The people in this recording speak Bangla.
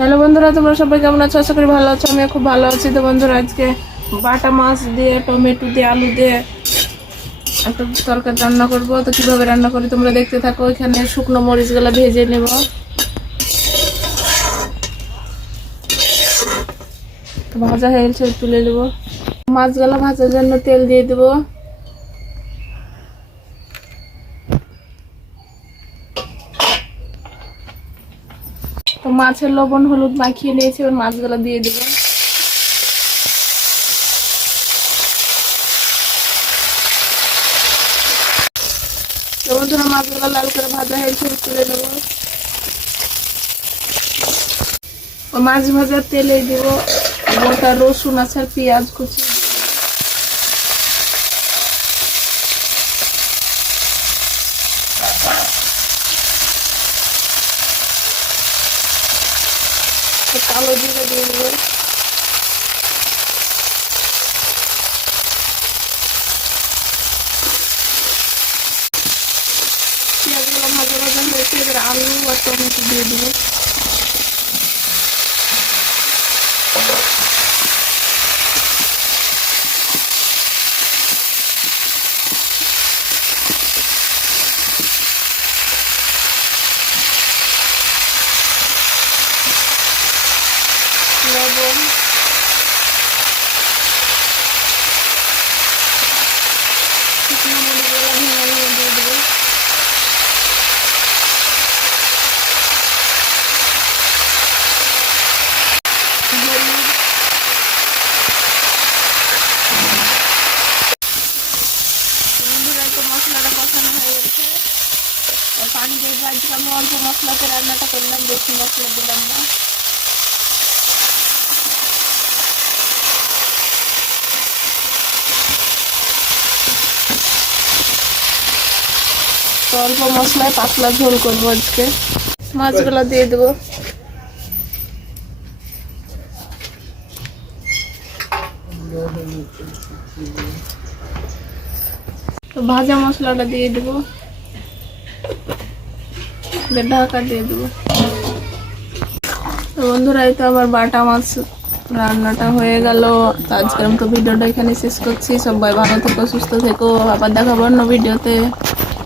হ্যালো বন্ধুরা, তোমরা সবাই কেমন আছো? আশা করি ভালো আছো। আমি খুব ভালো আছি। তো বন্ধুরা, আজকে বাটা মাছ দিয়ে, টমেটো দিয়ে, আলু দিয়ে একটা তরকারি রান্না করবো। তো কিভাবে রান্না করি তোমরা দেখতে থাকো। এখানে শুকনো মরিচগুলো ভেজে নেব। ভাজা হয়ে গেছে, তুলে নেবো। মাছগুলো ভাজার জন্য তেল দিয়ে দেবো। তো মাছের লবণ হলুদ মাখিয়ে নিয়েছি, এবার মাছগুলো দিয়ে দেবো। তো বন্ধুরা, মাছগুলো লাল করে ভাজা হয়েছে, তুলে নেবো। মাছ ভাজার তেলে দিব গোটা রসুন আছে আর পেঁয়াজ কুচি, কালো জিরে দিয়ে দেবো। পেঁয়াজগুলো ভাজা ভাজা হয়েছে, এবার আলু আর টমেটো দিয়ে দেবো। লবণ, শুকনো মরিচগুলো ভেঙে ভেঙে দিয়ে দেবো। হলুদ, বন্ধুরা, তো মশলাটা কষানো হয়ে গেছে। পানি দিয়ে আজকে আমি অল্প মশলাতে রান্নাটা করলাম, বেশি মশলা দিলাম না। তো অল্প মশলায় পাতলা ঝোল করবো আজকে। মাছগুলো দিয়ে দেবো। তো ভাজা মশলাটা দিয়ে দেবো, ঢাকা দিয়ে দেবো। তো বন্ধুরা, এই তো আবার বাটা মাছ রান্নাটা হয়ে গেল। তো আজকের মতো ভিডিওটা এখানে শেষ করছি। সবাই ভালো থেকো, সুস্থ থেকো। আবার দেখাবো অন্য ভিডিওতে।